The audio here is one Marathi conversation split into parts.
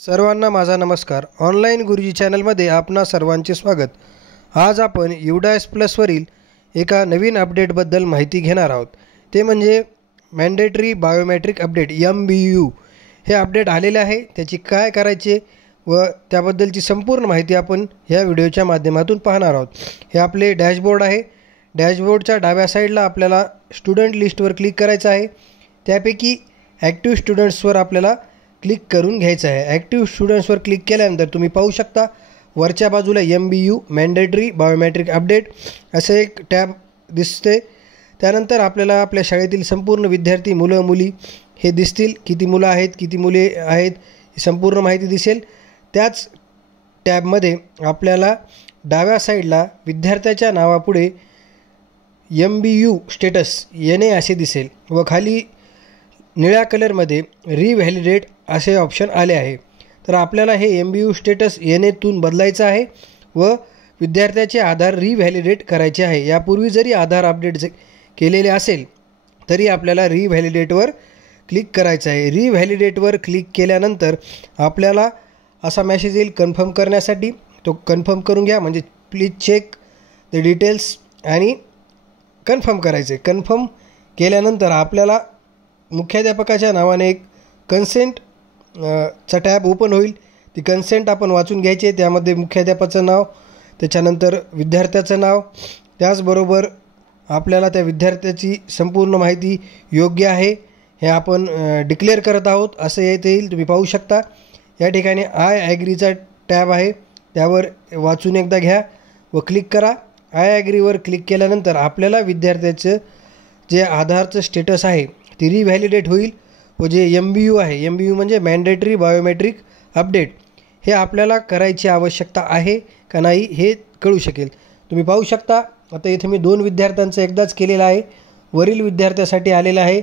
सर्वांना माझा नमस्कार। ऑनलाईन गुरुजी चॅनलमध्ये आपणा सर्वांचे स्वागत। आज आपण UDAS प्लसवरील एका नवीन अपडेटबद्दल माहिती घेणार आहोत। ते म्हणजे मॅन्डेटरी बायोमेट्रिक अपडेट MBU हे अपडेट आलेले आहे। त्याची काय करायचे व त्याबद्दलची संपूर्ण माहिती आपण ह्या व्हिडिओच्या माध्यमातून पाहणार आहोत। हे आपले डॅशबोर्ड आहे। डॅशबोर्डच्या डाव्या साईडला आपल्याला स्टुडंट लिस्टवर क्लिक करायचं आहे। त्यापैकी ॲक्टिव्ह स्टुडंट्सवर आपल्याला क्लिक करून घ्यायचं आहे। ॲक्टिव्ह स्टुडंट्सवर क्लिक केल्यानंतर तुम्ही पाहू शकता वरच्या बाजूला MBU मॅन्डेटरी बायोमेट्रिक अपडेट असे एक टॅब दिसते। त्यानंतर आपल्याला आपल्या शाळेतील संपूर्ण विद्यार्थी मुलं मुली हे दिसतील। किती मुलं आहेत किती मुले आहेत ही संपूर्ण माहिती दिसेल। त्याच टॅबमध्ये आपल्याला डाव्या साईडला विद्यार्थ्याच्या नावापुढे MBU स्टेटस NA असे दिसेल व खाली निळ्या कलरमध्ये रिव्हॅलिडेट असे ऑप्शन आले आहे। तर आपल्याला हे MBU स्टेटस NA तून बदलायचं आहे व विद्यार्थ्याचे आधार रिव्हॅलिडेट करायचे आहे। यापूर्वी जरी आधार अपडेट केलेले असेल तरी आपल्याला रिव्हॅलिडेटवर क्लिक करायचं आहे। रिव्हॅलिडेटवर क्लिक केल्यानंतर आपल्याला असा मेसेज येईल कन्फर्म करण्यासाठी। तो कन्फर्म करून घ्या, म्हणजे प्लीज चेक द डिटेल्स आणि कन्फर्म करायचे। कन्फर्म केल्यानंतर आपल्याला मुख्याध्यापकाच्या नावाने एक कन्सेंट चा टॅब ओपन होईल। ती कन्सेंट आपण वाचून घ्यायची आहे। त्यामध्ये मुख्याध्यापकाचं नाव, त्याच्यानंतर विद्यार्थ्याचं नाव, त्याचबरोबर आपल्याला त्या विद्यार्थ्याची संपूर्ण माहिती योग्य आहे हे आपण डिक्लेअर करत आहोत असं येथे येईल। तुम्ही पाहू शकता या ठिकाणी आय ॲग्रीचा टॅब आहे, त्यावर वाचून एकदा घ्या व क्लिक करा। आय ॲग्रीवर क्लिक केल्यानंतर आपल्याला विद्यार्थ्याचं जे आधारचं स्टेटस आहे ती रिव्हॅलिडेट होईल व जे MBU आहे, MBU म्हणजे मॅन्डेटरी बायोमेट्रिक अपडेट, हे आपल्याला करायची आवश्यकता आहे का नाही हे कळू शकेल। तुम्ही पाहू शकता आता इथे मी 2 विद्यार्थ्यांचं एकदाच केलेलं आहे। वरील विद्यार्थ्यासाठी आलेलं आहे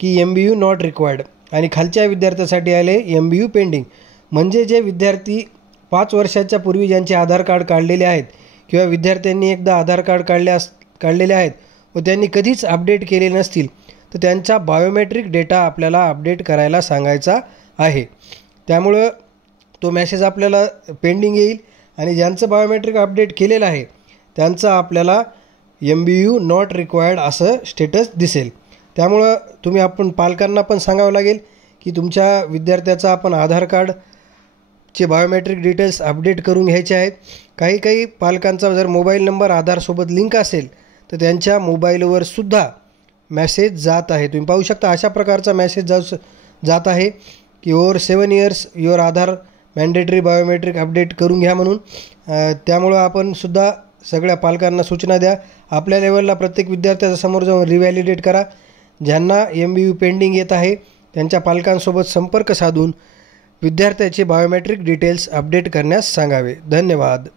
की MBU नॉट रिक्वायर्ड आणि खालच्या विद्यार्थ्यासाठी आले MBU पेंडिंग। म्हणजे जे विद्यार्थी 5 वर्षाच्या पूर्वी ज्यांचे आधार कार्ड काढलेले आहेत किंवा विद्यार्थ्यांनी एकदा आधार कार्ड काढलेले आहेत व त्यांनी कधीच अपडेट केले नसतील तर त्यांचा बायोमेट्रिक डेटा आपल्याला अपडेट करायला सांगायचा आहे। त्यामुळं तो मेसेज आपल्याला पेंडिंग येईल आणि ज्यांचं बायोमेट्रिक अपडेट केलेलं आहे त्यांचं आपल्याला MBU नॉट रिक्वायर्ड असं स्टेटस दिसेल। त्यामुळं आपण पालकांना पण सांगावं लागेल की तुमच्या विद्यार्थ्याचा आपण आधार कार्डचे बायोमेट्रिक डिटेल्स अपडेट करून घ्यायचे आहेत। काही पालकांचा जर मोबाईल नंबर आधारसोबत लिंक असेल तर त्यांच्या मोबाईलवर सुद्धा मेसेज जात आहे। तुम्ही पाहू शकता अशा प्रकारचा मेसेज जात आहे की over 7 years your Aadhaar mandatory biometric update करून घ्या म्हणून। त्यामुळं आपण सुद्धा सगळ्या पालकांना सूचना द्या। आपल्या लेवलला प्रत्येक विद्यार्थ्याच्या समोर जाऊन रिव्हॅलिडेट करा। ज्यांना MBU पेंडिंग येत आहे त्यांच्या पालकांसोबत संपर्क साधून विद्यार्थ्याचे बायोमेट्रिक डिटेल्स अपडेट करण्यास सांगावे। धन्यवाद।